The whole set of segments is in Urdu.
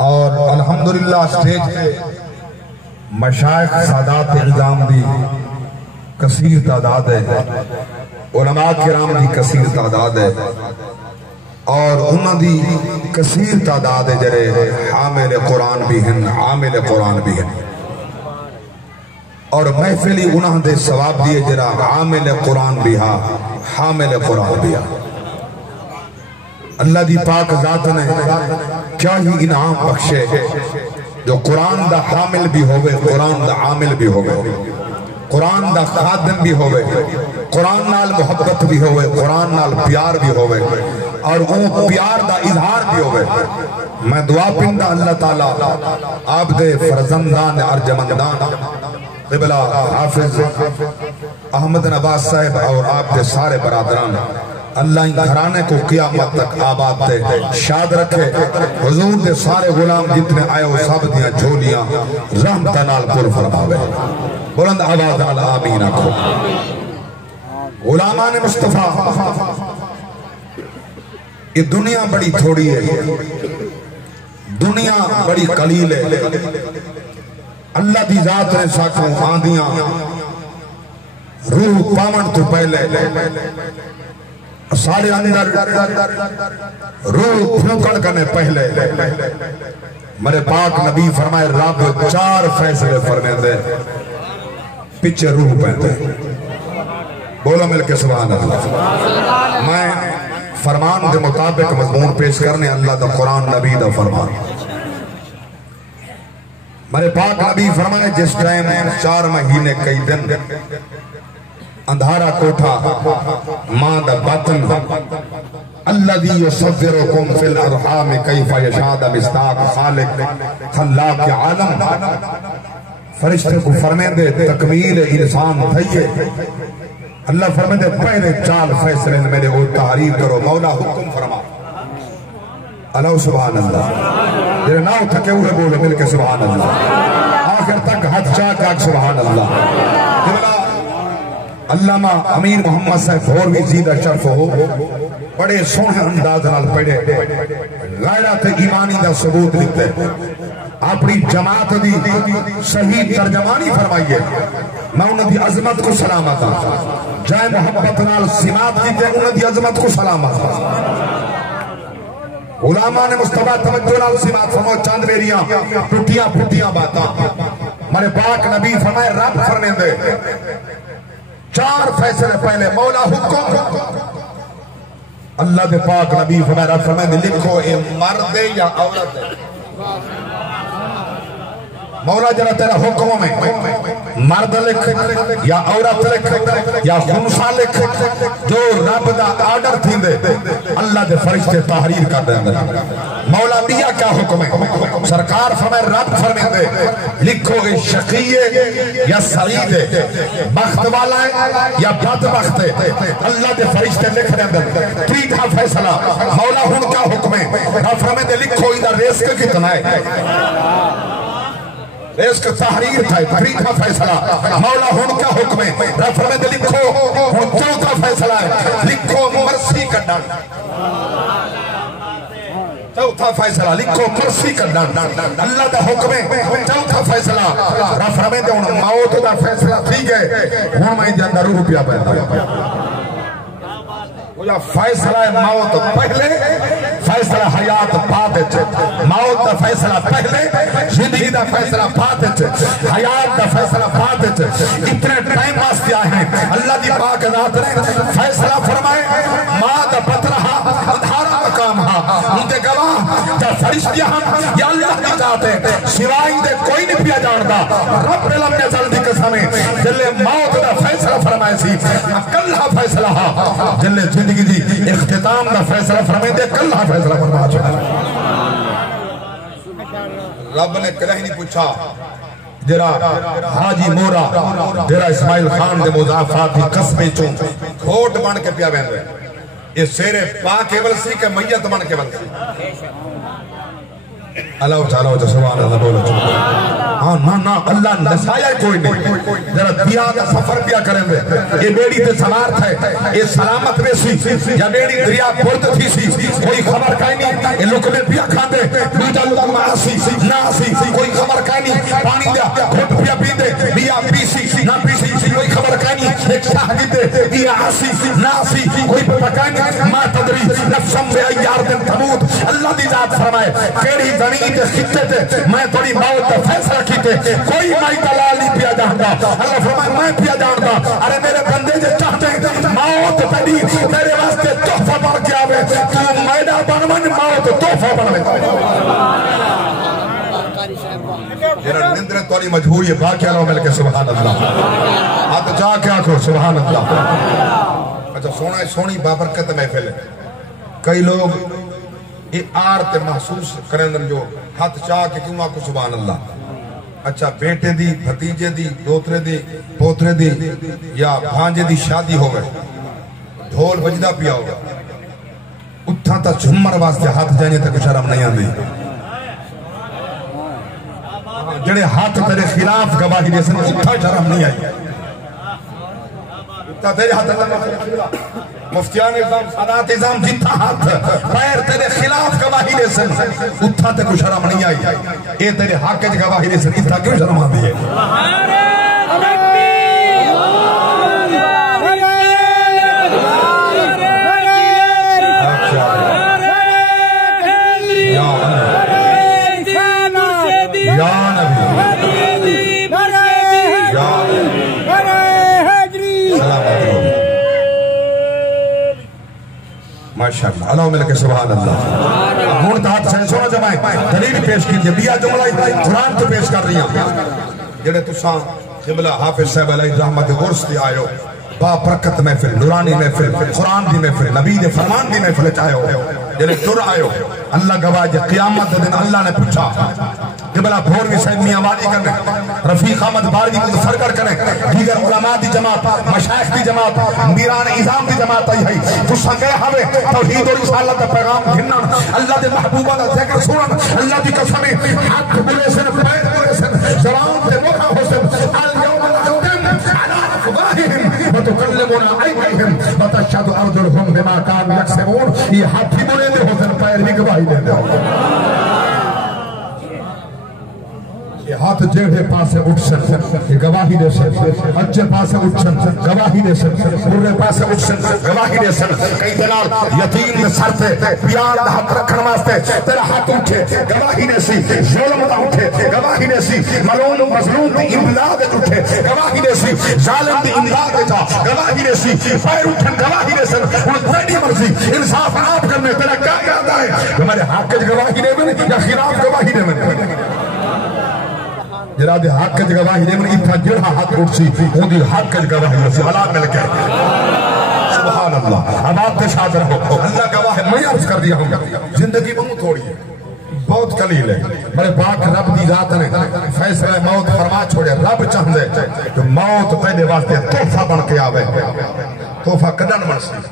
اور الحمدللہ سٹیج پہ مشائخ سادات اعظام دی کثیر تعداد ہے، علماء کرام دی کثیر تعداد ہے، اور انہاں دی کثیر تعداد ہے جرے حامل قرآن بھی ہیں، عامل قرآن بھی ہیں، اور محفلی انہاں دے ثواب دیے جرا عامل قرآن بھی ہاں حامل قرآن بھی ہاں۔ اللہ دی پاک ذات نے کیا ہی انعام بخشے جو قرآن دا حامل بھی ہوئے، قرآن دا عامل بھی ہوئے، قرآن دا خادم بھی ہوئے، قرآن نال محبت بھی ہوئے، قرآن نال پیار بھی ہوئے، اور وہ پیار دا اظہار بھی ہوئے۔ میں دعا پندہ اللہ تعالیٰ آپ دے فرزندان ارجمندان قبلہ حافظ احمد نباز صاحب اور آپ دے سارے برادران اللہ ان گھرانے کو قیامت تک آباد دے شاد رکھے، حضور دے سارے غلام جتنے آئے وہ سب دیاں جھولیاں رحمت نال پر فرماوے، بلند آواز نال آمین آکھو۔ غلامان مصطفیٰ، یہ دنیا بڑی تھوڑی ہے، دنیا بڑی قلیل ہے، اللہ دی ذات نے ساکھوں آندیاں روح پامن تو پہلے سارے اندر روح پھوکڑ کرنے پہلے میرے پاک نبی فرمائے رب 4 فیصلے فرمائے دے پچھے روح پہنتے، بولو مل کے سبحان اللہ۔ میں فرمان دے مطابق مضمون پیش کرنے اللہ دا قرآن نبی دا فرمان۔ میرے پاک نبی فرمائے جس ٹائم 4 مہینے کئی دن اندھارا کوٹھا ماں دا باطن الذی یصورکم فی الارحام کیف یشاء مصداق خالق خلاق عالم، فرشتے کو فرمائے دے تکمیل انسان تھئیے، اللہ فرمائے دے پہلے 4 فیصلے میرے وہ تعریف کرو، مولا حکم فرما، اللہ سبحان اللہ، جنہیں ناؤ تھکے ہوئے بولو مل کے سبحان اللہ، آخر تک ہاتھ چاک سبحان اللہ۔ علامہ امیر محمد صاحب اور بھی زیدہ شرف ہو، بڑے سونے انداز نال پڑھے، غیرت ایمانی دا ثبوت لکھتے، اپنی جماعت دی صحیح ترجمانی فرمائیے، میں انہوں دی عظمت کو سلامت ہوں، جائے محبت نال سمات دیتے انہوں دی عظمت کو سلامت ہوں۔ غلامان مصطفیٰ توجہ نال سمات فرمو، چاند میریاں ٹوٹیاں پھوٹیاں باتاں، میرے پاک نبی فرمائے رب فرمائے دے 4 فیصلے پہلے مولا حکم، اللہ دے پاک نبی فرمائے رب فرمائے دے لکھو اے مرد یا عورت ہے، مولا جرا تیرا حکم میں مرد لکھ یا عورت لکھ یا خنسا لکھ، جو رب دا آرڈر تھی دے اللہ دے فرشتے تحریر کر دیں دے۔ مولا میاں کیا حکم ہے؟ سرکار فرمائے رب فرمائے دے لکھو اے شقی یا سعید ہے، بخت والا ہے یا بد بخت ہے، اللہ دے فرشتے لکھ دیں دے۔ 3 فیصلہ مولا ہن کیا حکم ہے؟ رب فرمائے دے لکھو ادھا رزق کتنا ہے، رزق تحریر تھا، 3 فیصلہ مولا ہن کیا حکم ہے؟ رب فرمائے دے لکھو ہن 4 فیصلہ ہے، لکھو مرسی کڈن، 4 فیصلہ لکھو مرسی کڈن، اللہ دا حکم ہے 4 فیصلہ۔ رب فرمائے دے ہن موت دا فیصلہ تھی گئے، ہن میں جاندہ روح پیا پہنتا بولا فیصلہ موت پہلے، فیصلہ حیات بعد، موت دا فیصلہ پہلے، زندگی دا فیصلہ بعد، حیات دا فیصلہ بعد۔ اتنے ٹائم واسطے آئے ہیں اللہ دی پاک ذات نے فیصلہ فرمائے، ماں دا پترہا ادھارا مقام ہاں، ان دے گواہ دا فرشتیاں ہاں، یا اللہ دی ذات ہے سوائیں دے کوئی نہیں پیا جاندہ، رب علم نے ظل دی قسمیں جلے موت دا فیصلہ فرمائے سی، کلہ فیصلہ ہاں، جلے زندگی دی اختتام دا فیصلہ فرمائے دے کلہ فیصلہ فرما چکا۔ رب نے کلہ ہی نہیں پوچھا جرا حاجی مورا جرا اسماعیل خان دے مضافات ہی قسمیں چون کھوٹ بن کے پیا بین رہے، یہ سیرے پاک ایول سی کہ میت بن کے بن سی۔ اللہ تعالیٰ سبحان اللہ بولو چکا۔ ہاں نا اللہ نسایا کوئی نہیں ذرا دیا کا سفر پیا کریں دے یہ بیڑی تے سوار تھے یہ سلامت میں سی یا بیڑی دریا برد تھی سی کوئی خبر کہیں نہیں یہ لوگ میں پیا کھا دے بیٹا اللہ آسی نہ آسی کوئی خبر کہیں نہیں پانی دیا گھٹ پیا پی دے بیا پیسی نہ پیسی کوئی خبر کہیں نہیں ایک شاہد دے بیا آسی نہ آسی کوئی پتہ کہیں نہیں ما تدری نفسم بے ایار دن تموت اللہ دی ذات فرمائے کیڑی زمین تے خطے تے میں تھوڑی موت تے فیصلہ کیتے کوئی مائی دلال نہیں پیا جانتا اللہ فرمائے میں پیا جانتا ارے میرے بندے جو چاہتے ہیں موت تیری تیرے واسطے تحفہ بن کے آوے تو میڈا بنون موت تحفہ بنوے جنہاں نندریں تولی مجبوری ہے باقی اللہ مل کے سبحان اللہ آتا جا کے آکھو سبحان اللہ اچھا سونی بابرکت محفل ہے کئی لوگ یہ آرت محسوس کریں جو ہاتھ چاہ کے کیوں آکو سبحان اللہ اچھا بیٹے دی بھتیجے دی دوترے دی پوترے دی یا بھانجے دی شادی ہو گئے ڈھول بجدہ پیا ہوگا اتھا تا جھمر واسطے ہاتھ جانے تک شرم نہیں آندی جڑے ہاتھ تیرے خلاف گواہی دے سن اتھا شرم نہیں آئی اتھا تیرے ہاتھ اللہ مفتیان ازام صدات ازام جتھا ہاتھ پیر تیرے خلاف گواہی دے سن اتھا تے کو شرم نہیں آئی اے تیرے حق جگہ گواہی دے سن اتھا کیوں شرم آتی ہے ماشاءاللہ اللہ مل کے سبحان اللہ ہون تحت سینسونا جمائے دلیل پیش کی تھی بیا جملہ قرآن تو پیش کر رہی ہیں جڑے تساں قبلہ حافظ صاحب علیہ رحمت غرص دی آئے ہو با برکت محفل نورانی محفل قرآن دی محفل نبی دے فرمان دی محفل چاہے ہو جڑے در آئے ہو اللہ گواہ جے قیامت دن اللہ نے پوچھا قبلہ بھوروی صاحب میاں والی کرنے رفیق احمد بارگی متفرقر کرنے دیگر علماء دی جماعت مشایخ دی جماعت میران اظام دی جماعت آئی ہے تو سنگے ہوئے توحید اور رسالت دا پیغام گھنن اللہ دے محبوبہ دا ذکر سنن اللہ دی قسمیں حق بلے سن پید بلے سن زبان تے مکہ ہو سن اليوم نختم على افواہہم وتکلمنا ایدیہم وتشہد ارجلہم بما كانوا یکسبون یہ ہاتھی بلے دے ہو سن پیر بھی گواہی دے دے ہاتھ جیڑے پاسے اٹھ سن گواہی دے سن اچھے پاسے اٹھ سن گواہی دے سن برے پاسے اٹھ سن گواہی دے سن کئی دلال یتیم میں سر تے پیار دا ہاتھ رکھن واسطے تیرا ہاتھ اٹھے گواہی دے سی ظلم دا اٹھے گواہی دے سی ملون مظلوم دی امداد اٹھے گواہی دے سی ظالم دی امداد جا گواہی دے سی پیر اٹھن گواہی دے سن ان تیری مرضی انصاف آپ کرنے تیرا کیا ارادہ ہے ہمارے حق گواہی دے میں یا خلاف گواہی دے میں جرا دے حق کے گواہی دے من اتھا جڑا حق اٹھ سی ان دی حق کے گواہی دے سی اللہ مل کے سبحان اللہ اب آپ تے شاد رہو اللہ گواہ ہے میں عرض کر دیا ہوں زندگی بہت تھوڑی ہے بہت قلیل ہے بڑے پاک رب دی ذات نے فیصلہ موت فرما چھوڑے رب چاہندے کہ موت پہلے واسطے تحفہ بن کے آوے تحفہ کدن بن سی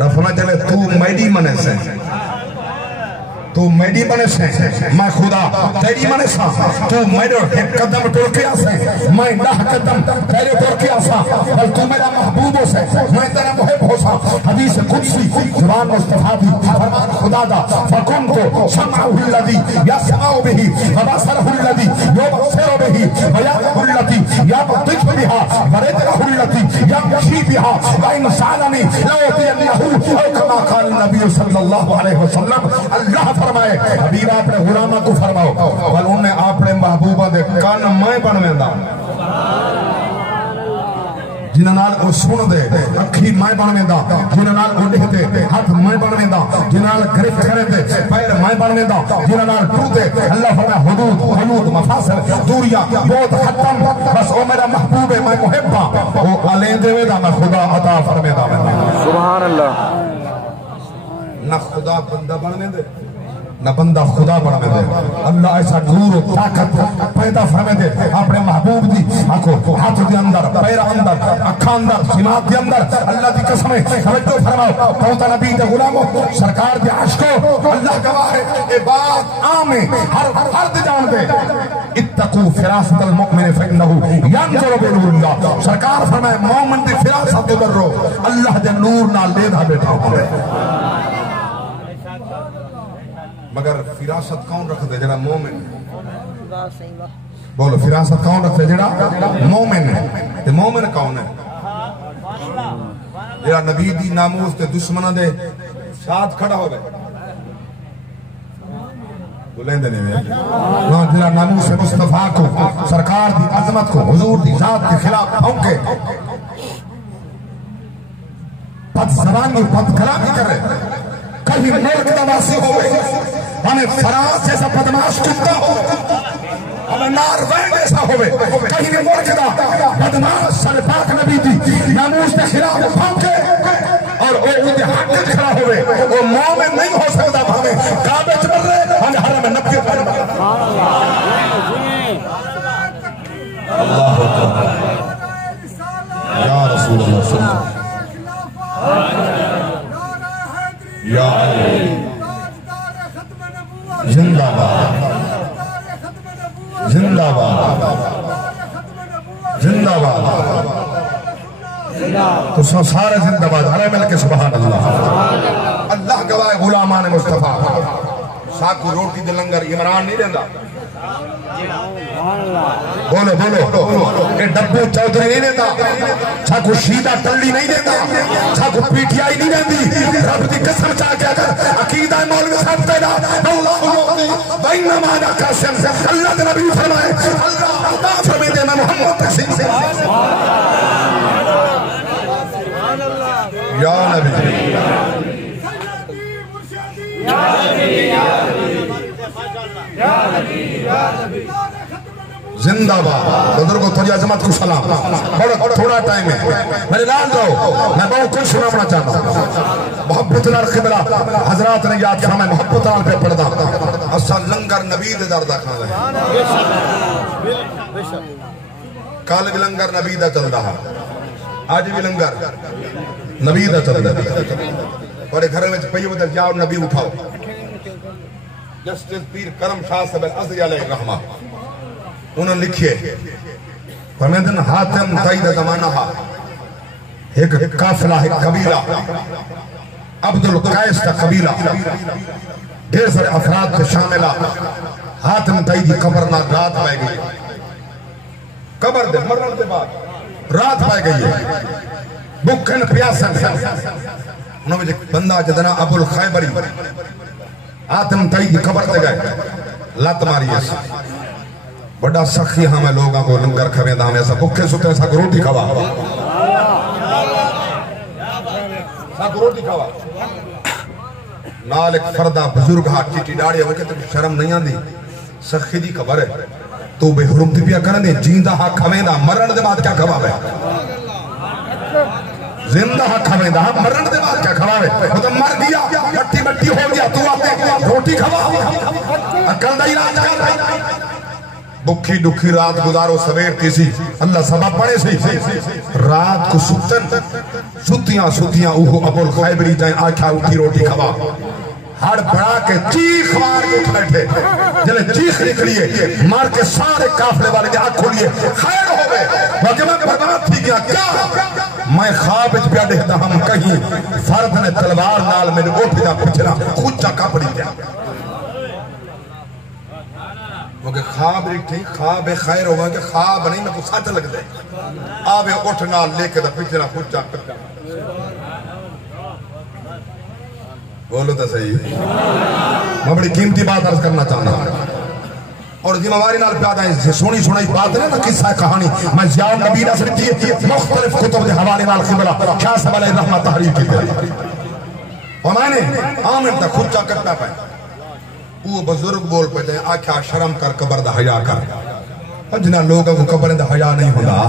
رب فرما چلے تو میڈی منے سے تو میڈی بنے سے میں خدا تیری بنے سا تو میڈر قدم ٹور کے آسے میں نہ قدم تیرے ٹور کے آسا بل تو میرا محبوب ہو سے میں تیرا محب ہو سا حدیث قدسی زبان مصطفیٰ بھی فرمان خدا دا فکن تو سمعہ اللذی یا سمعہ بہی فباسرہ اللذی یا بصرہ بہی ویادہ اللذی یا بطج بہا وریدرہ اللذی یا مشی بہا وائن سالنی لوتی انہو او کما قال نبی صلی اللہ علیہ وسلم اللہ فرمائے حبیب آپ نے غلامہ کو فرماؤ بل انہیں آپ نے محبوبہ دے کان میں بنویں دا جنہنال او سن دے اکھی میں بنویں دا جنہنال او لکھ دے ہاتھ میں بنویں دا جنہنال گرفت کرے دے پیر میں بنویں دا جنہنال ٹو دے اللہ فرمائے حدود مفاصل دوریا بہت ختم بس او میرا محبوب ہے میں محبہ او علیں دے دا میں خدا عطا فرمیں دا سبحان اللہ نہ خدا بندہ بنویں دے نہ بندہ خدا بنا دے اللہ ایسا نور و طاقت پیدا فرمے دے اپنے محبوب دی آنکھو ہاتھ دے اندر پیر اندر اکھا اندر سماعت دے اندر اللہ دی قسم ہے توجہ فرماؤ پہنتا نبی دے غلاموں سرکار دے عاشقوں اللہ گواہ ہے یہ بات عام ہے ہر فرد جان دے اتقوا فراست المؤمن فإنه ينظر بنور اللہ سرکار فرمائے مومن دی فراست در رو اللہ دے نور نال لیدھا بیٹھا ہوئے مگر فراست کون رکھ دے جڑا مومن ہے بولو فراست کون رکھ دے جڑا مومن ہے تے مومن کون ہے جڑا نبی دی ناموس تے دشمنہ دے ساتھ کھڑا ہوئے بولیں دے نہیں جڑا ناموس مصطفیٰ کو سرکار دی عظمت کو حضور دی ذات کے خلاف پھونکے پد زبانی پد کلامی کرے کبھی ملک نواسی ہوئے ہمیں فراز جیسا بدماش کتا ہوئے ہمیں ناروین جیسا ہوئے کہیں بھی ملک دا بدماش سر پاک نبی دی ناموس کے خلاف پھانکے اور وہ اندھے حق کے کھڑا ہوئے وہ مومن نہیں ہو سکتا ہمیں کعبے چمر رہے ہمیں حرم نبی پر اللہ یا رسول اللہ صلی اللہ یا علی زندہ باد زندہ باد زندہ باد تو سارے زندہ باد ہرے مل کے سبحان اللہ اللہ گواہ غلامان مصطفیٰ ساکو روٹی دے لنگر عمران نہیں دیندہ بولو بولو کہ ڈبو چودھری نہیں دیتا ساکو شیدہ ٹلی نہیں دیتا ساکو پیٹی آئی نہیں دیندی رب دی قسم چاہ کے اگر عقیدہ مولوی صاحب پیدا اللہ موتی بین مانا قاسم اللہ دے نبی فرمائے اللہ عطا فرمی دے میں محمد تقسیم سے یا نبی زندہ باد بزرگوں تھوڑی عظمت کو سلام تھوڑا ٹائم ہے میرے لال رہو میں بہت کچھ سنانا چاہتا ہوں محبت نال قبلہ حضرات نے یاد کیا میں محبت نال پہ پڑھتا اصل لنگر نبی دے دردہ کھانا ہے کال بھی لنگر نبی دا چل رہا آج بھی لنگر نبی دا چل رہا اور گھر میں پہیو در جاؤ نبی اٹھاؤ جسٹس پیر کرم شاہ صاحب الازری علیہ الرحمہ انہوں نے لکھئے فرمیدن حاتم تائید زمانہ ایک قافلہ ایک قبیلہ عبدالقیس کا قبیلہ ڈھیر سارے افراد کے شاملہ حاتم تائیدی قبر نہ رات پائے گئی قبر دے مرن دے بعد رات پائے گئی ہے بکھن پیاسن انہوں نے بندہ جدنا ابو الخیبری حاتم تائیدی قبر دے گئے لات ماری ایسا بڑا سخی ہمیں لوگاں کو لنگر کھویں دا ہمیں ایسا بکھے سکتے ایسا روٹی کھوا ایسا روٹی کھوا نال ایک فردہ بزرگ ہاتھ چیٹی ڈاڑی ہے وہ کہتے شرم نہیں آن دی سخی دی خبر ہے تو بے حرم دی پیا کرن دی جیندہ ہاں کھویں دا مرن دے بعد کیا کھوا ہے زندہ ہاں کھویں دا مرن دے بعد کیا کھوا ہے وہ تو مر گیا مٹی مٹی ہو گیا تو آتے روٹی کھوا اکل دا علاج کر بکھی ڈکھی رات گزارو سویر تیسی اللہ سبب پڑے سی رات کو ستیاں اوہو ابو الخیبری جائیں آکھا اٹھی روٹی کھوا ہڑ بڑا کے چیخ مار کے اٹھ بیٹھے جنہیں چیخ نکلیے مار کے سارے کافلے والے نے آنکھ کھولیے خیر ہو گئے وقت میں برباد تھی گیا کیا میں خواب اچ پیا دیکھتا ہم کہیں فرد نے تلوار نال میں نے اٹھ جا پچھنا خود چا کا پڑی گیا کیونکہ خواب رکھیں خواب خیر ہوگا کہ خواب نہیں میں کو ساتھ لگ دے آوے اٹھ نال لے کے دا پچھنا خود چا پچھنا بولو تا صحیح میں بڑی قیمتی بات عرض کرنا چاہنا اور ذمہواری نال پیادا ہے سونی سنائی بات ہے نا قصہ کہانی میں زیاء نبی نصر کی مختلف کتب دے حوالے نال قبلہ شاہ صاحب علیہ الرحمہ تحریر کی دے اور میں نے آمن تا خود چا کرتا پائے وہ بزرگ بول پہتے ہیں آکھا شرم کر قبر دا حیاء کر جنہاں لوگوں کو قبر دا حیاء نہیں ہوتا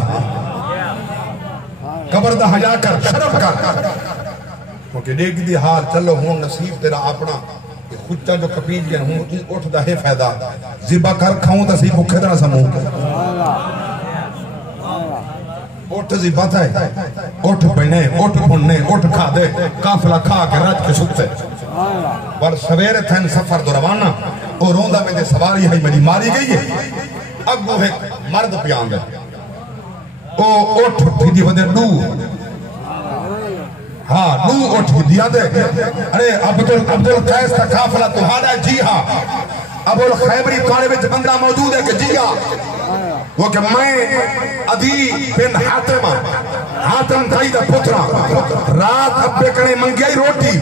قبر دا حیاء کر شرم کر کیونکہ دیکھ دی حال چلو ہوں نصیب تیرا اپنا خچا جو کپیج گئے ہوں ای اٹھ دا ہے فائدہ زبا کر کھاؤں تا سی بکھے طرح سموں اٹھ زبا تھا ہے اٹھ پہنے اٹھ پھننے اٹھ کھا دے کافلہ کھا کے رج کے سکتے پر سویرے تھین سفر دو روانہ اور روندہ میں دے سواری ہے میری ماری گئی ہے اب وہ ایک مرد پیان دے او اٹھ پھی دی ودے ڈو ہاں نو اٹھ دیا دے ارے عبدالقیس کا قافلہ تمہارا جی ہاں ابو الخیبری کانے وچ بندہ موجود ہے کہ جی ہاں وہ کہ میں عدی بن حاتم تائی دا پترا رات ابے کنے منگیائی روٹی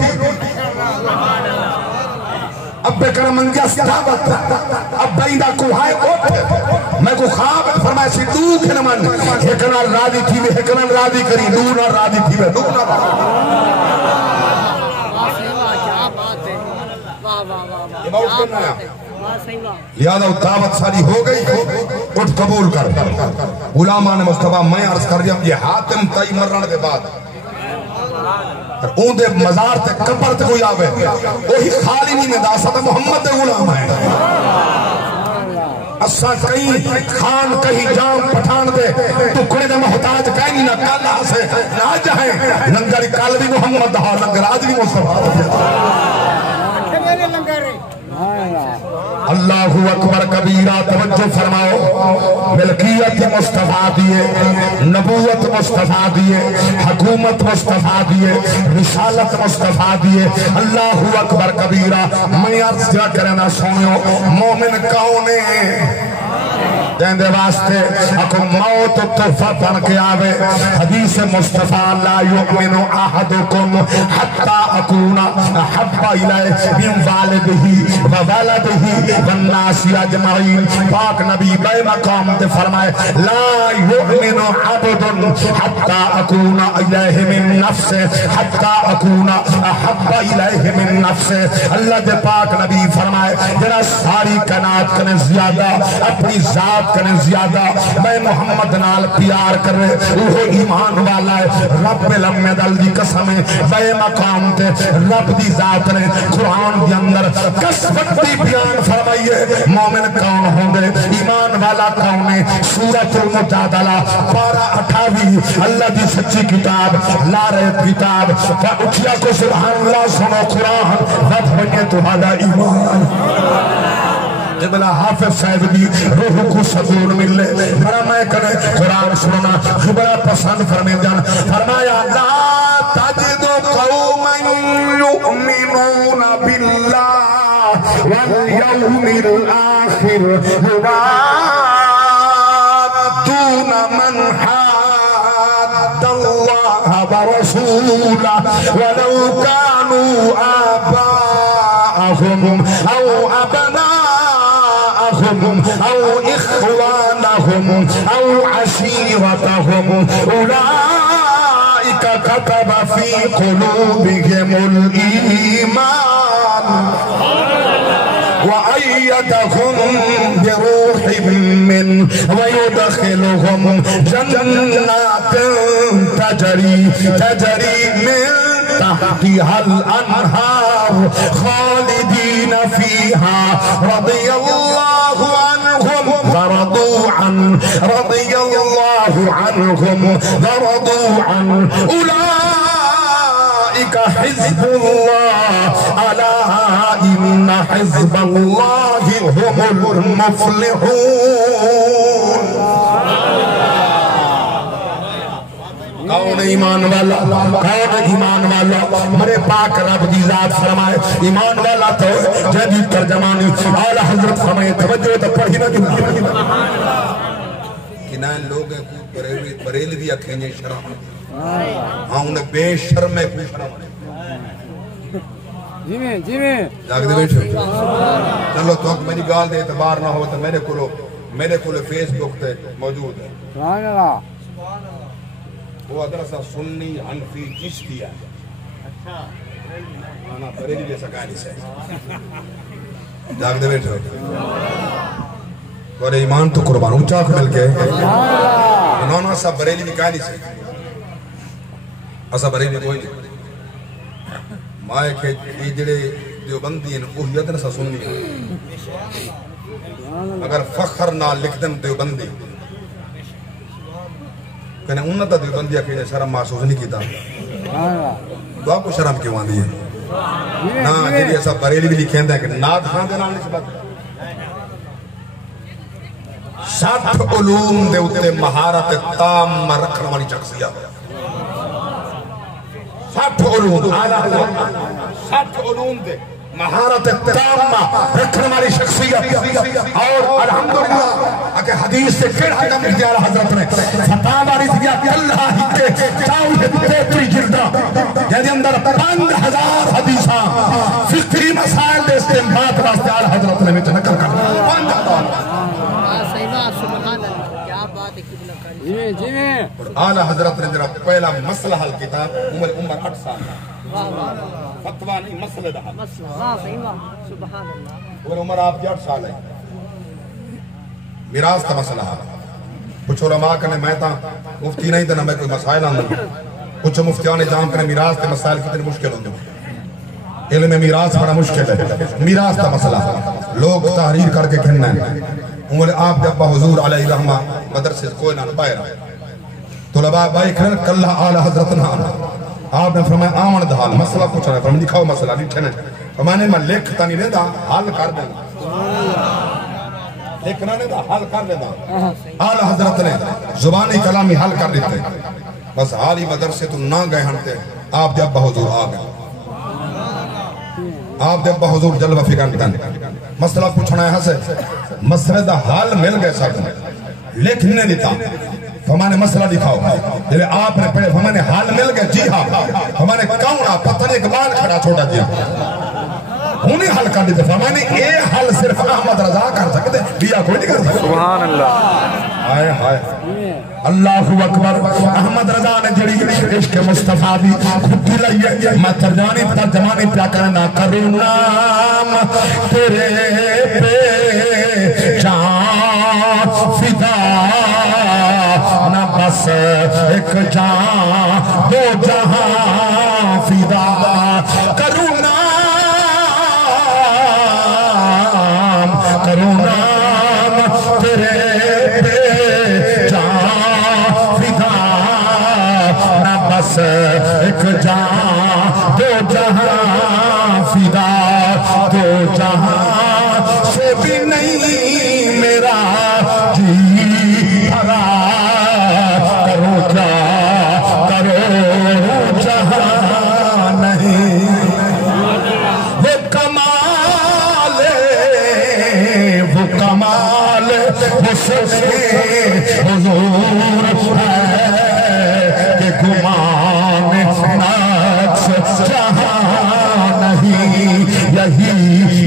ابے کنے منگیا ستابت ابے دا کوہائے اٹھ میں کو خواب فرمائے سی تو کھنے من ہکنا راضی تھی میں ہکنا راضی کری دو نہ راضی تھی میں دو نہ لہذا دعوت ساری ہو گئی اٹھ قبول کر غلامان مصطفیٰ میں عرض کر دیا یہ حاتم تائی مرن کے بعد اون دے مزار تے قبر تے کوئی آوے وہی خالی نہیں میں داسا تا محمد دے غلام ہے اسا کہیں خان کہیں جام پٹھان دے ٹکڑے دے محتاج کہیں نہ کل آسے نہ جائیں لنگر کل بھی محمد دہا لنگر آج بھی مصطفیٰ اللہ اکبر کبیرہ توجہ فرماؤ ملکیت مصطفیٰ دیئے نبوت مصطفیٰ دیئے حکومت مصطفیٰ دیئے رسالت مصطفیٰ دیئے اللہ اکبر کبیرہ میں عرض کیا کرنا سنیو مومن کونے جہندے واسطے اکو موت تحفہ پڑھ کے آوے حدیث مصطفیٰ لا یؤمن احدکم حتی اکونا حب الہ من والدہ وولدہ والناس اجمعین پاک نبی بے مقام تے فرمائے لا یؤمن عبد حتی اکونا الہ من نفس حتی اکونا حب الہ من نفس اللہ دے پاک نبی فرمائے جنا ساری کائنات کنے زیادہ اپنی ذات کریں زیادہ میں محمد نال پیار کر رہے وہ ایمان والا ہے رب العالمین دی قسم بے مقام تے رب دی ذات نے قرآن دی اندر قسمت دی بیان فرمائیے مومن کون ہوں گے ایمان والا کون ہے سورۃ المجادلہ 12:28 اللہ دی سچی کتاب لا رہے کتاب اٹھیا کو سبحان اللہ سنو قرآن رب بنیے تمہارا ایمان جبلا حافظ صاحب دی روح کو سکون ملے بڑا میں کرے قرآن سننا بڑا پسند فرمے جان فرمایا لا تجد قوما یؤمنون باللہ والیوم الآخر یوادون من حاد اللہ ورسولہ ولو كانوا آباءهم او ابناءهم او اخوانهم او عشيرتهم اولئك كتب في قلوبهم الايمان وأيدهم بروح من ويدخلهم جنات تجري من تحتها الأنهار خالدين فيها رضي الله عنهم ورضوا عنه رضي الله عنهم ورضوا عنه أولئك حزب الله ألا إن حزب الله هم المفلحون کون ایمان والا کون ایمان والا مرے پاک رب دی ذات فرمائے ایمان والا تو جدید ترجمانی اعلی حضرت فرمائے توجہ تو پڑھی نہ کنائن لوگ ہیں بریلوی اکھینی شرم ہاں انہیں بے شرم ہے کوئی شرم جی میں جاگ دے بیٹھو چلو تو میری گال دے اعتبار نہ ہو تو میرے کولو فیس بک تے موجود ہے وہ ادرسہ سنی حنفی چشتی ہے اچھا بریلی جیسا کہانی سے جاگ دے بیٹھو اور ایمان تو قربان اونچا مل کے انہوں نے سب بریلی بھی کہانی سے ایسا بریلی کوئی نہیں مائے کے جڑے دیوبندی ہیں وہی ادرسہ سننی ہے اگر فخر نہ لکھ دن دیوبندی کہنے انہوں تا دیوبندی کہ شرم محسوس نہیں کیتا دعا کو شرم کیوں آن دی ہے نا جیلی ایسا بریلی بھی لکھیں دیں کہ ناد خان دینا آنے سے بات 60 علوم دے اتے مہارت تام رکھنے والی شخصیت 60 علوم 60 علوم دے مہارت تام رکھنے والی شخصیت اور الحمدللہ کہ حدیث سے پھر حکم اختیار حضرت نے فتح باری دیا کہ اللہ ہی کے چاوی تیتری جلدہ جیدے اندر 5000 حدیثاں فقری مسائل دے استنباط واسطے آل حضرت نے مجھے نکل کر آل حضرت نے جناب پہلا مسئلہ حل کیتا عمر 8 سال فتوہ نہیں مسئلہ دا اور عمر آپ 8 سال ہے میراث کا مسئلہ ہے کچھ علماء کہنے میں تا مفتی نہیں تھا نہ میں کوئی مسائل آن دوں کچھ مفتیان جام کہنے میراث کے مسائل کتنے مشکل ہوں گے علم میراث بڑا مشکل ہے میراث کا مسئلہ لوگ تحریر کر کے کہنا ہے عمر آپ جب حضور علیہ رحمہ مدرسے کوئی نہ پائے رہا طلباء بھائی کہنے کلہ آلہ حضرت نہ آپ نے فرمایا آمن دھال مسئلہ پوچھ رہا ہے فرمایا لکھاؤ مسئلہ لکھنے فرمایا میں لکھتا نہیں رہتا حال کر دینا لکھنا نہیں تھا حال کر دینا آلہ حضرت نے زبانی کلامی حال کر دیتے بس حالی مدرسے تو نہ گئے ہنتے آپ جب حضور آ گئے آپ جب حضور جلوہ فکر مسئلہ پوچھنا ہے سے مسئلہ دا حال مل گئے ساتھ لکھنے نہیں تھا ہمارے مسئلہ دکھاؤ جلے آپ نے پڑھے ہمارے حال مل گئے جی ہاں ہمارے کون آپ پتہ نہیں اقبال کھڑا چھوڑا دیا انہیں حل کر دیتے ہمارے اے حل صرف احمد رضا کر سکتے دیا کوئی نہیں کر سکتے سبحان اللہ آئے ہائے اللہ اکبر احمد رضا نے جڑی عشق مصطفیٰ دی خودی لئیے میں ترجمانی پیا کرنا کروں نام تیرے پہ جان فدا نہ بس ایک جان دو جہاں فدا کروں نام تیرے پہ جان فدا نہ بس ایک جان دو جہاں فدا دو جہاں سے بھی نہیں میرا جی بھرا کرو جہاں نہیں وہ کمال اس سے حضور ہے کہ گمان نقص جہاں نہیں یہی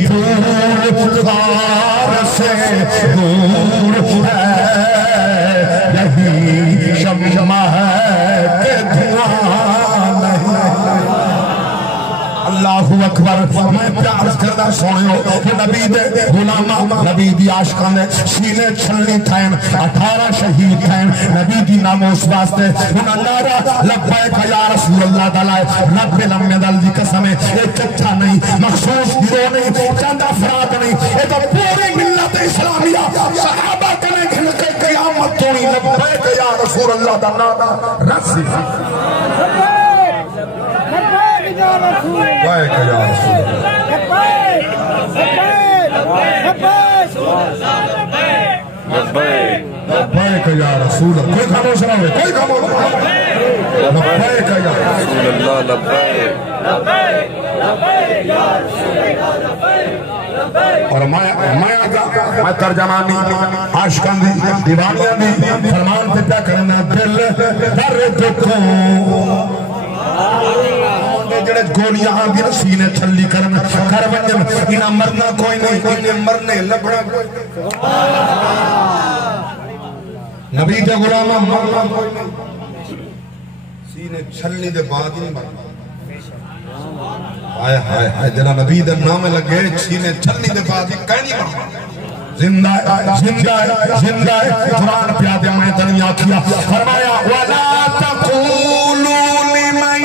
دور غار سے دور ہے یہی شمع ہے کہ دھیان نہیں اللہ اکبر میں پیار کرنا سونے کہ نبی دے غلامہ نبی دی عاشقان دے سینے چھلنی تھائن 18 شہید تھائن نبی دی ناموس واسطے انہاں نعرہ لبیک یا رسول اللہ دلائے رب العالمین دی قسم ہے ایک کچھا نہیں مخصوص گروہ نہیں چند افراد نہیں یہ تو پوری ملت اسلامیہ صحابہ کریں کہ قیامت تونی لبیک یا رسول اللہ دلائے رسی لبیک یا رسول لبیک یا رسول اللہ کوئی خاموش رہا ہے کوئی خاموش رہا ہے لبیک یا رسول اللہ لبیک یا رسول اللہ اور میں ترجمانی عاشقان دی دیوانیاں دی فرمان پہ پیا کرنا دل درد کو جڑے گولیاں آگے سینے چھلی کرنا کر بنجن انہاں مرنا کوئی نہیں انہیں مرنے لبڑا نبی دے غلامہ مرنا کوئی نہیں سینے چھلنی دے بعد ہی مرنا آئے ہائے ہائے جنا نبی دے نام لگے سینے چھلنی دے بعد ہی کہیں نہیں مرنا زندہ زندہ قرآن پیادے میں دنیا کیا فرمایا وَلَا تَقُولُوا لِمَنْ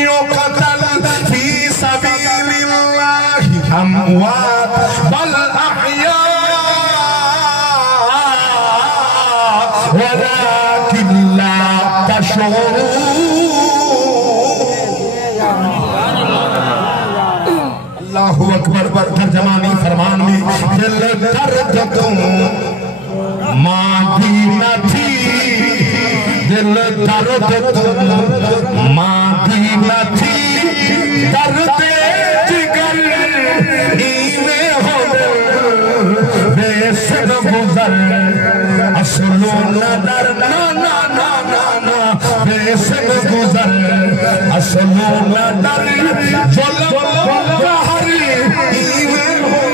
يُقْتَلْ فِي سَبِيلِ اللَّهِ اموات بل احیاء ولكن لا تشعرون. اللہ اکبر. ترجمانی فرمان میں دل درد تم ماں دی نہ تھی، دل درد تم ماں دی نہ تھی، درد جگر ایویں ہو بے سر گزر اصلوں نہ در نا نا نا نا نا بے سر گزر اصلوں نہ در ظلم ہر ایویں ہو.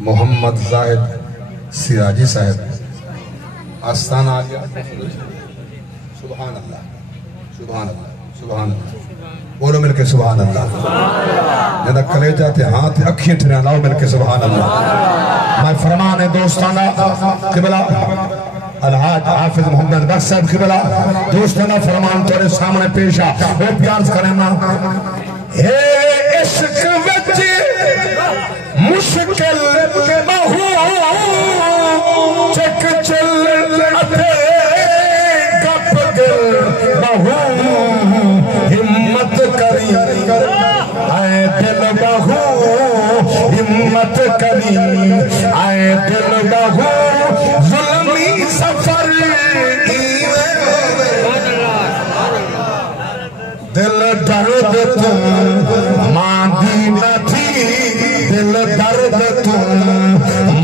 محمد زاہد سراجی صاحب آستانہ آ گیا. سبحان اللہ سبحان اللہ سبحان اللہ. بولو مل کے سبحان اللہ. جنہا کلیجہ تے ہاں تے اکھیں ٹھریا لاؤ مل کے سبحان اللہ. میں فرمان دوستانہ قبلہ الحاج حافظ محمد بخش صاحب قبلہ دوستانہ فرمان تورے سامنے پیشا وہ پیار کرنا. اے عشق وچ مشکل بہو چک چل اتے گپ گل بہو ہمت کری آئے دل بہو ہمت کری آئے دل بہو ظلمی سفر دل درد تم ماں دی نہ تھی، دل درد تم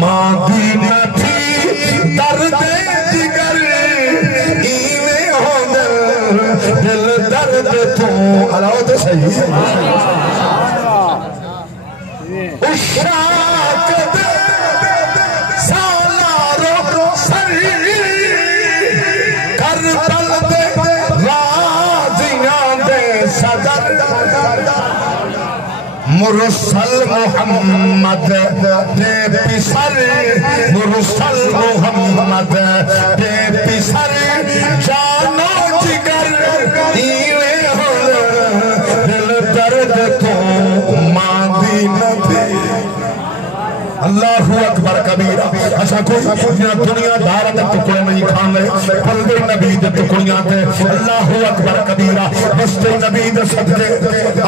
ماں دی نہ تھی، درد جگر ایویں ہو دل درد تم. علاوہ تو صحیح اشاک دے سالارو سر کربل دے غازیاں دے صدر مرسل محمد دے پسر مرسل محمد دے پسر جانو جگر ایویں ہو دل درد تو ماں دی نہ تھی. اللہ اکبر کبیرہ. اچھا کوئی دنیا دار دے ٹکڑے نہیں کھانے پلدے نبی دے ٹکڑیاں تے اللہ اکبر کبیرہ. بستے نبی دے صدقے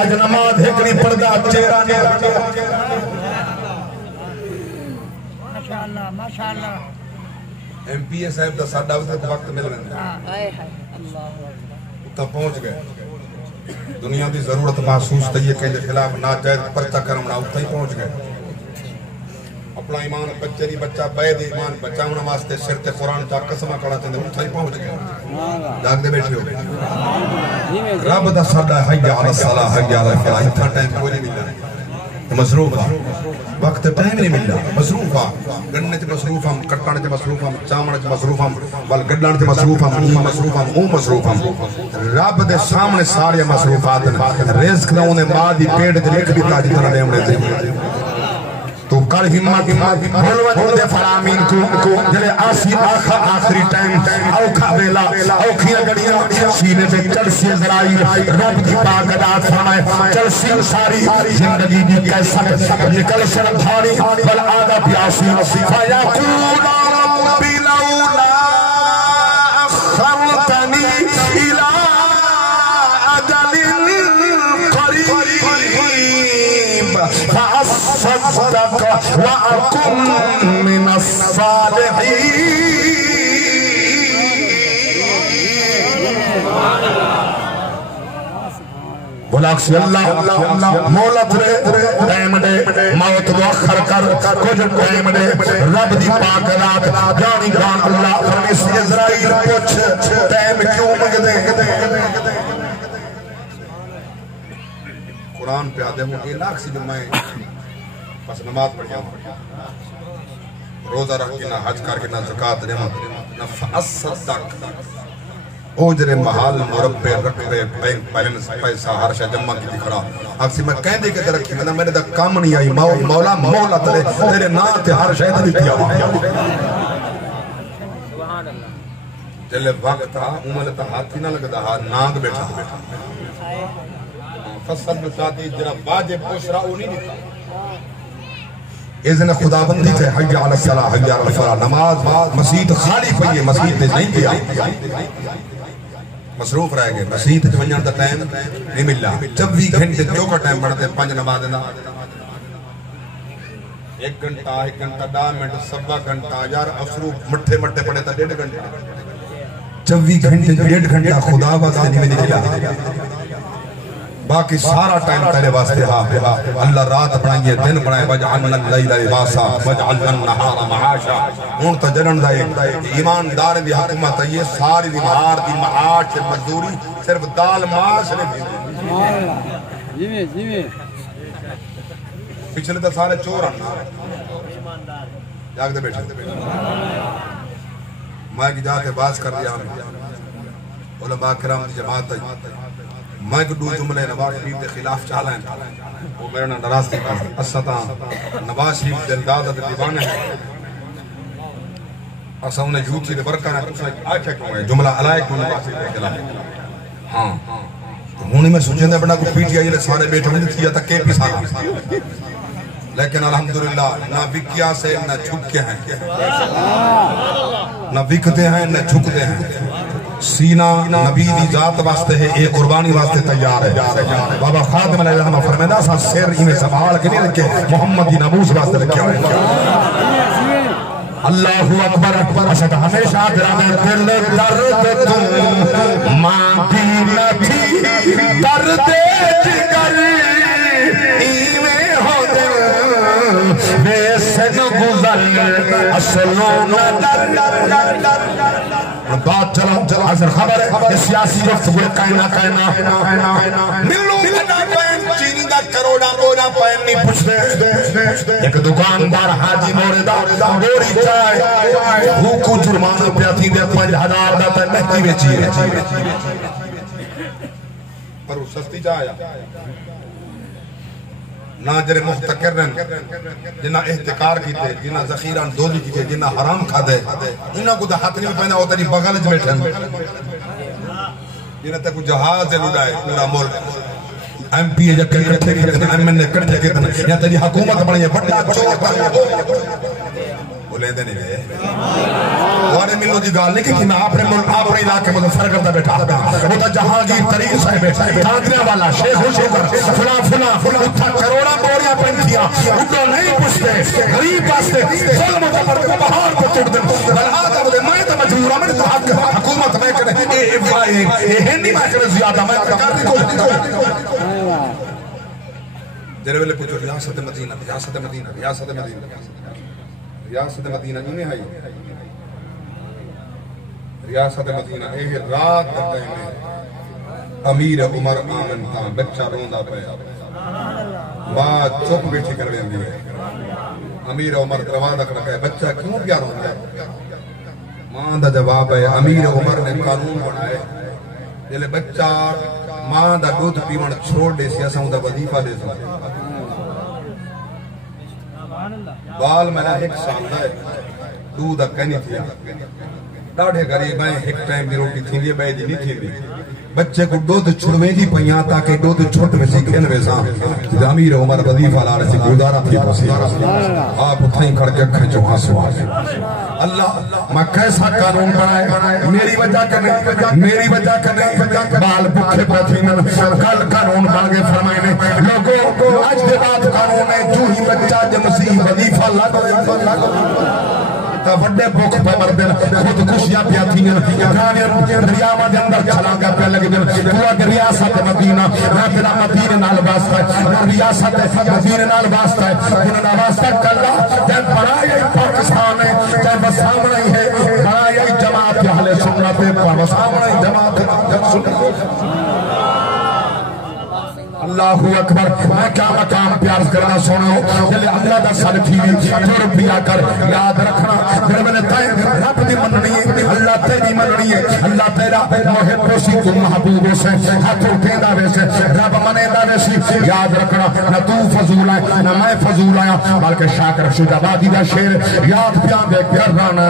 اج نماز ہکڑی پڑدا چہرہ نے ماشاءاللہ ماشاءاللہ. ایم پی اے صاحب دا ساڈا وقت مل ویندا ہائے ہائے اللہ اکبر پہنچ گئے. دنیا دی ضرورت محسوس تے یہ کہیں دے خلاف ناجائز پرچہ کرنا اتھے ہی پہنچ گئے. اپنا ایمان بچے دی بچہ بے دی ایمان بچہ ہونا واسطے سر تے قرآن چاہ قسمہ کڑا چندے اتھے ہی پہنچ گئے. جاگ دے بیٹھے ہو رب دا ساڈا حی علی الصلاۃ حی علی الفلاح. اتنا ٹائم کوئی نہیں ملنا مصروف وقت ٹائم نہیں ملنا مصروف گڑنے تے مصروف ہم کٹانے تے مصروف ہم چامنے تے مصروف ہم بل گڈانے تے مصروف ہم مصروف ہم مصروف ہم. رب دے سامنے سارے مصروفات رزق دا اونے ماں دی پیٹ تے لکھ دیتا جتنا دے اونے تے تو کر ہمت بولوت دے فرامین کو جلے آسی آخری ٹائم اوکھا بیلا اوکھیاں گڑیاں سینے پہ چرسی زرائی رب کی پاک اداد فرمائے چرسی ساری زندگی دی کیسا نکل سر دھاری بل آدھا پیاسی فایا کولا بلولا اخرتنی الى اجل قریب فأصدق وأكن من الصالحين. بلاکسی اللہ مولت رے ٹائم دے موت مؤخر کر کچھ ٹائم دے رب دی پاک رات جانی جان اللہ فرمیس اسرائیل پوچھ ٹائم کیوں مگ دے. قرآن پہ آدھے ہوں ایلاک سی جو میں بس نماز پڑھ جاؤں روزہ رکھ کے نہ حج کر کے نہ زکاة دے نہ فأصدق اوجر محال مربع رکھے بینک بیلنس پیسہ ہر شے جمع کی دکھڑا اکسی میں کہندے کے رکھی میں میرے دا کام نہیں آئی مولا مولا تیرے نا تے ہر شے دی کیا جلے وقت تھا عمر تا ہاتھ نہ لگدا ہا ناگ بیٹھا فصل میں شادی جرا واجب پوشرا او نہیں دیتا اذن خداوندی تے حی علی الصلاۃ حی علی الفلاح نماز مسجد خالی پئی ہے مسجد تے نہیں گیا مصروف رہ گئے مسجد تے ونجن دا ٹائم نہیں ملا 24 گھنٹے جو کا ٹائم بڑھتے 5 نماز دا 1 گھنٹہ 10 منٹ سوا گھنٹہ یار افرو مٹھے مٹھے پڑے تا 1.5 گھنٹہ 24 گھنٹے 1.5 گھنٹہ خدا واسطے نہیں نکلا باقی سارا ٹائم تیرے واسطے اللہ رات بنائیے دن بنائے وجعلنا اللیل لباسا وجعلنا النہار معاشا ہن تا جنن دا ایماندار دی حکومت ہے یہ ساری دی مہار دی معاش مزدوری صرف دال ماش نہیں جی پچھلے تا سارے چور ہیں جاگ دے بیٹھے میں کی جاتے باز کر دیا علماء کرام دی جماعت میں کو دو جملے نواز شریف دے خلاف چالا ہیں وہ میرے ناراض دی کر اسطان نواز شریف دلداد دے دیوانے ہیں اسا انہیں جھوٹی دے برکانے آکھا کیوں ہے جملہ علائے کیوں نواز شریف دے خلاف ہاں تو ہونی میں سوچیں دے بڑا کو پی ٹی آئی نے سارے بیٹھے ہونے تھیا تک کے پی سارا لیکن الحمدللہ نہ وکیا سے نہ جھکے ہیں نہ وکتے ہیں نہ جھکتے ہیں سینہ نبی دی ذات واسطے ہے ایک قربانی واسطے تیار ہے بابا خادم علیہ السلام فرمیدہ سا سیر ہی میں سنبھال کے نہیں رکھے محمد دی نبوس واسطے رکھے ہوئے اللہ اکبر اشد ہمیشہ درامے دل درد تم ماں بھی نبی درد جگر ایویں ہو دل بے سن گزر اصلوں ندر بات چلا حضر خبر ہے سیاسی وقت ہوئے کائنا ملو کنا پین چینی دا کروڑا روڑا پین نہیں پوچھتے ایک دکاندار حاجی موردہ گوری چائے ہوکو جرمانہ پیاتی دے 5000 دا پین مہتی بیچی ہے پر وہ سستی چاہیا نہ جرے مختکر رہن جنہ احتکار کیتے جنہ ذخیران دودی کیتے جنہ حرام کھا دے انہاں کو دا حق نہیں پہنا ہوتا نہیں بغل جو بیٹھن جنہ تک جہاز لڑائے پورا ملک ایم پی اے جب کٹھے کیتے ایم این اے کٹھے کیتے یا تیری حکومت بڑھیں یہ بڑا چوتا بولے دے نہیں لے وارے ملو دی گال نہیں کہ میں اپنے ملک اپنے علاقے میں سر کرتا بیٹھا وہ تا جہانگیر طریق صاحب تھانکنے والا شیخ و شکر فلا اتھا کروڑا بوریا پنکھیا انہوں نہیں پوچھتے غریب واسطے ظلم و جبر کو بہار کو توڑ دیں بل آدھا بودے میں تو مجبورا میں تو حق حکومت میں کرے اے ہندی میں کرے زیادہ میں کر دی کوئی جنہے ویلے پوچھو ریاست مدینہ ریاست مدینہ ریاست مدینہ ریاست مدینہ نہیں آئی ریاست مدینہ ایک رات کرتے ہیں امیر عمر آمن تھا بچہ روندہ پہ ماں چپ بیٹھی کر لیں دی امیر عمر دروازہ کر رکھا ہے بچہ کیوں کیا روندہ ہے ماں دا جواب ہے امیر عمر نے قانون بنائے جلے بچہ ماں دا دودھ پیمن چھوڑ دے سی اساں دا وظیفہ دے سی بال میں نے ایک سال دائے دودھ کہنی تھی ڈاڑھے غریب ہیں ایک ٹائم دی روٹی تھی لیے بے دی نہیں تھی دی بچے کو دودھ چھڑویں دی پہیاں تاکہ دودھ چھوٹ میں سی کھین میں ساں امیر عمر وظیفہ لا رہے سی گزارا تھی بسی آپ اتھائیں کھڑ کے کھنچو آسو آسو اللہ میں کیسا قانون بنائے میری وجہ کرنے بال بکھے پتھینن کل قانون باگے فرمائنے لوگوں آج دے بات قانون ہے جو ہی بچہ جمسی وظیفہ لگو تا وڈے بوک پہ مردن خود کشیاں پیا تھیں دریاوہ دے اندر چلا گا پہ لگے دن پورا ریاست مدینہ نہ تیرا مدینہ نال واسطہ ہے نہ ریاست مدینہ نال واسطہ ہے انہوں واسطہ کرلا جب بڑائی پاکستان ہے جب سامنے ہے بڑائی جماعت اہل سنت ہے سامنے جماعت جب سنت اللہ اکبر میں کیا مقام پیار کرنا سونا ہو جلے اللہ دا سال تھی تھوڑ پیا کر یاد رکھنا پھر میں نے تائیں رب دی مننی ہے اللہ تیری مننی ہے اللہ تیرا محب سی تو محبوب سے ہاتھ اٹھیں دا ویسے رب منے دا ویسی یاد رکھنا نہ تو فضول آئے نہ میں فضول آیا بلکہ شاکر رشید آبادی دا شیر یاد پیان دے کرنا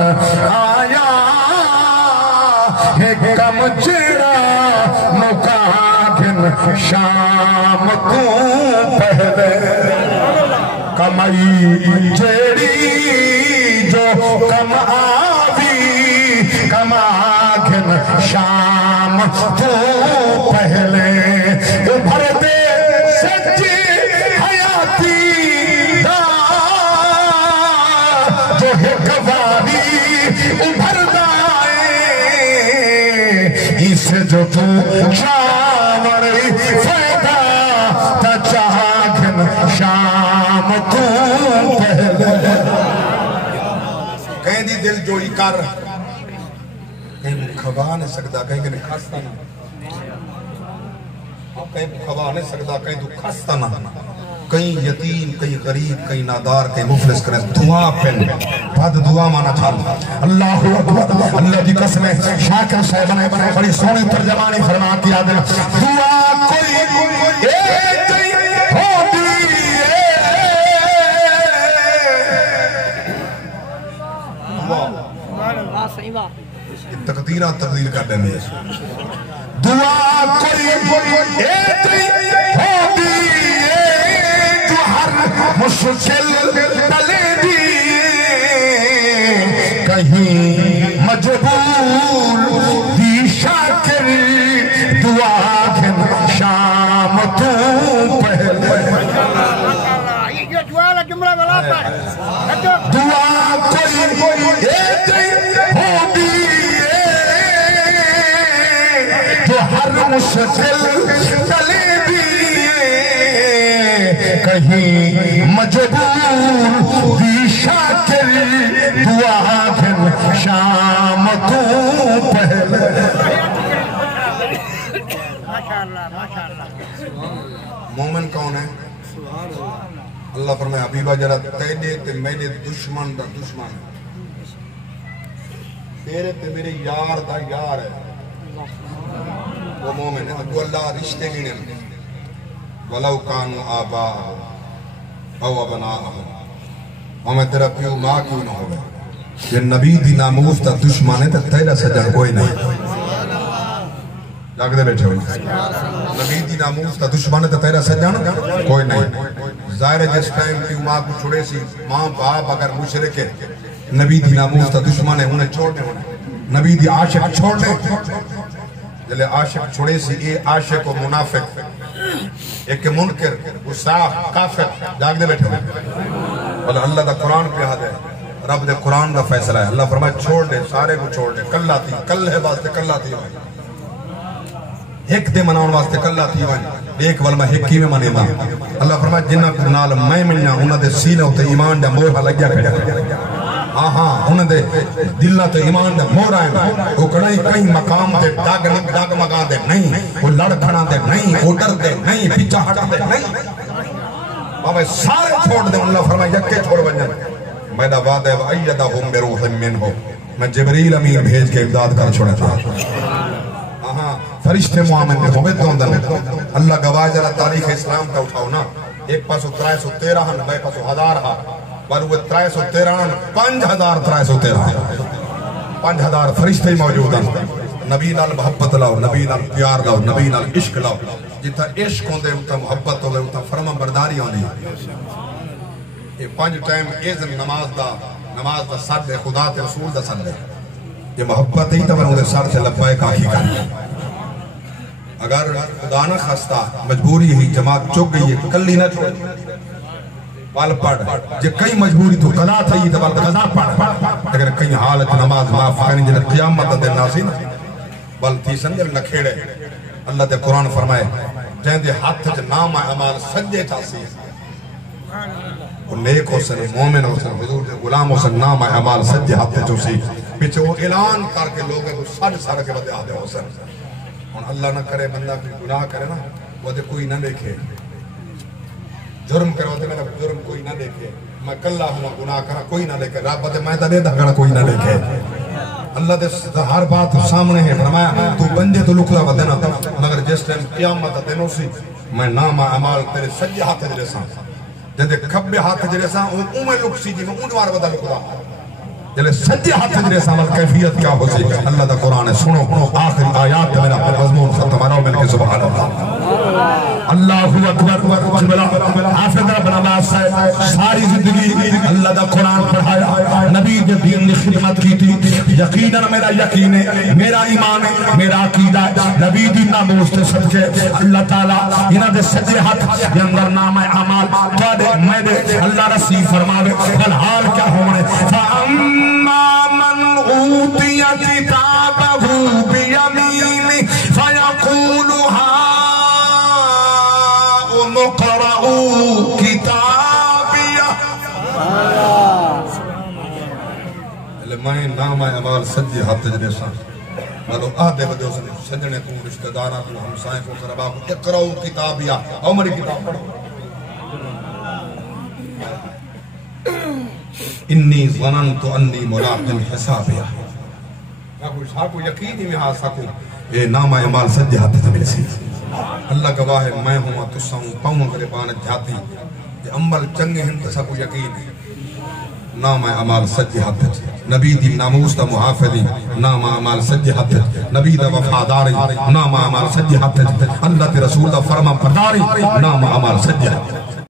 آیا ایک کم چڑا مکاکن شام کو پہلے کمائی جیڑی جو کم آوی کماکن شام کو پہلے ابھر دے سچی حیاتی دا جو ہے گواری ابھر سے جو تو شاوری فیدا تا چاہکن شام کو پہلے کہیں دی دل جو ہی کر کہیں کھوا نہیں سکتا کہیں کہ کھاستا نہ کہیں کھوا نہیں سکتا کہیں تو کھاستا نہ کہیں یتیم کہیں غریب کہیں نادار کہیں مفلس کریں دعا پہن بعد دعا مانا چھال اللہ اکبر اللہ دی قسم ہے شاکر صاحب نے بڑی سونی ترجمانی فرما کیا دے دعا کوئی ایک ہوتی ہے تقدیرہ تبدیل کر دیں دعا کوئی ایک ہوتی مشکل ڈلے دی کہیں مجبور دی شاکر دعا کن شام تو پہلے یہ دعا جملہ بلاتا ہے دعا کوئی ایک ہوتی جو ہر مشکل ڈلے کہیں مجبور بھی شاکر دعا کن شام کو پہلے مومن کون ہے اللہ فرمائے حبیبہ جرہ تیرے تے میرے دشمن دا دشمن تیرے تے میرے یار دا یار ہے وہ مومن ہے ابو اللہ رشتے گینے وَلَوْ كَانُوا آبَاءَهُمْ او ابناءَهُمْ ہمیں تیرا پیو ماں کیوں نہ ہوگا یہ نبی دی ناموس تا دشمن ہے تا تیرا سجن کوئی نہیں جاگ دے بیٹھے ہوئی نبی دی ناموس تا دشمن ہے تا تیرا سجن کوئی نہیں ظاہر ہے جس ٹائم پیو ماں کو چھوڑے سی ماں باپ اگر مشرک ہے نبی دی ناموس تا دشمن ہے انہیں چھوڑنے ہونے نبی دی عاشق چھوڑنے جلے عاشق چھوڑے سی اے عاشق و منافق ایک منکر گستاخ کافر جاگ دے بیٹھے ہوئے اللہ دا قرآن پہ یاد ہے رب دے قرآن دا فیصلہ ہے اللہ فرمائے چھوڑ دے سارے کو چھوڑ دے کل آتی کل ہے واسطے کل آتی ہوئی ایک دے مناؤن واسطے کل آتی ہوئی ایک والمہ ایکی میں منے ماں اللہ فرمائے جنہ کو نال میں ملنا انہوں دے سینہ ہوتے ایمان دے مورہ لگیا کھڑا ہاں انہوں دے دلہ تے ایمان دے مور آئے وہ کڑائی کہیں مقام دے ڈاگ مگا دے نہیں وہ لڑ کھڑا دے نہیں وہ ڈر دے نہیں پیچھا ہٹ دے نہیں ہمیں سارے چھوڑ دے اللہ فرمائے یکے چھوڑ بنجن میرا وعدہ ہے وَأَيَّدَهُمْ بِرُوحٍ مِّنْهُ میں جبریل امین بھیج کے امداد کر چھوڑا تھا فرشتے معامل میں ہوئے تو اندر اللہ گواہ جرہ تاریخ اسلام کا اٹھاؤ نا ایک پاسو 313 ہن بے پاسو 1000 ہاں پر وہ 313 ہن 5313 فرشتے موجود ہیں نبی نال محبت لاؤ نبی نال پیار لاؤ نبی نال عشق لاؤ جتا عشق ہوندے ہوتا محبت ہوندے ہوتا فرما برداری ہوندی یہ 5 ٹائم ایزن نماز دا سر دے خدا تے رسول دا سر دے یہ محبت ہی تو انہوں نے سر سے لبائے کاہی کر اگر خدا نہ خستہ مجبوری ہی جماعت چک گئی ہے کلی نہ چھوڑ پال پڑھ جے کئی مجبوری تو قضا تھی تو بلد قضا پڑھ اگر کئی حالت نماز معاف کریں جنہیں قیامت دے ناسی بل تھی سنجل نہ کھیڑے اللہ تے قرآن فرمائے جہاں دے ہاتھ جو نام اعمال سجے چاسی وہ نیک ہو سن مومن ہو سن حضور دے غلام ہو سن نام اعمال سجے ہاتھ جو سی پیچھے وہ اعلان کر کے لوگ ہیں وہ سارے کے بدے آدھے ہو سن اور اللہ نہ کرے بندہ کوئی گناہ کرے نا وہ دے کوئی نہ دیکھے جرم کرو تے میرا جرم کوئی نہ دیکھے میں کلہ ہوں گناہ کرا کوئی نہ دیکھے رب تے میں تا دے دا کوئی نہ دیکھے اللہ دے ہر بات سامنے ہے فرمایا تو بندے تو لکھلا ودنا مگر جس ٹائم قیامت دینو سی میں نام اعمال تیرے سجے ہاتھ جڑے سان جدے کھبے ہاتھ جڑے سان او میں لک سی جی میں اون وار ودا لکھدا جلے سجے ہاتھ جڑے سان کیفیت کیا ہو سی اللہ دا قرآن ہے سنو آخری آیات میرا مضمون ختم آ رہا مل کے سبحان اللہ اللہ اکبر حافظ رب نواز صاحب ساری زندگی اللہ دا قرآن پڑھایا نبی دے دین نے خدمت کی تھی یقیناً میرا یقین ہے میرا ایمان ہے میرا عقیدہ ہے نبی دی ناموس تے صدقے اللہ تعالیٰ انہاں دے سجے ہاتھ دے اندر نام اعمال تواڈے میں دے اللہ رسی فرماوے فالحال کیا ہونے فاما من اوتی کتابہ بیمینہ فیقول اقرأوا کتابیہ میں نام اعمال سجے ہاتھ جڑے سان مالو آدھے بدے اس نے سجنے کو رشتہ داراں کو ہمسائیں کو قربا کو اقرأوا کتابیہ او میری کتاب پڑھو انی ظننت انی ملاق حسابیہ میں کوئی ساکو یقین ہی میں ہاں ساکو یہ نام اعمال سجے ہاتھ جڑے سی اللہ گواہ ہے میں ہوں تسا ہوں پاؤں کرے بانت جاتی یہ عمل چنگے ہیں تسا کو یقین ہے نام اعمال سجے ہاتھ نبی دی ناموس دا محافظی نام اعمال سجے ہاتھ نبی دا وفاداری نام اعمال سجے ہاتھ اللہ تے رسول دا فرما برداری نام اعمال سجے ہاتھ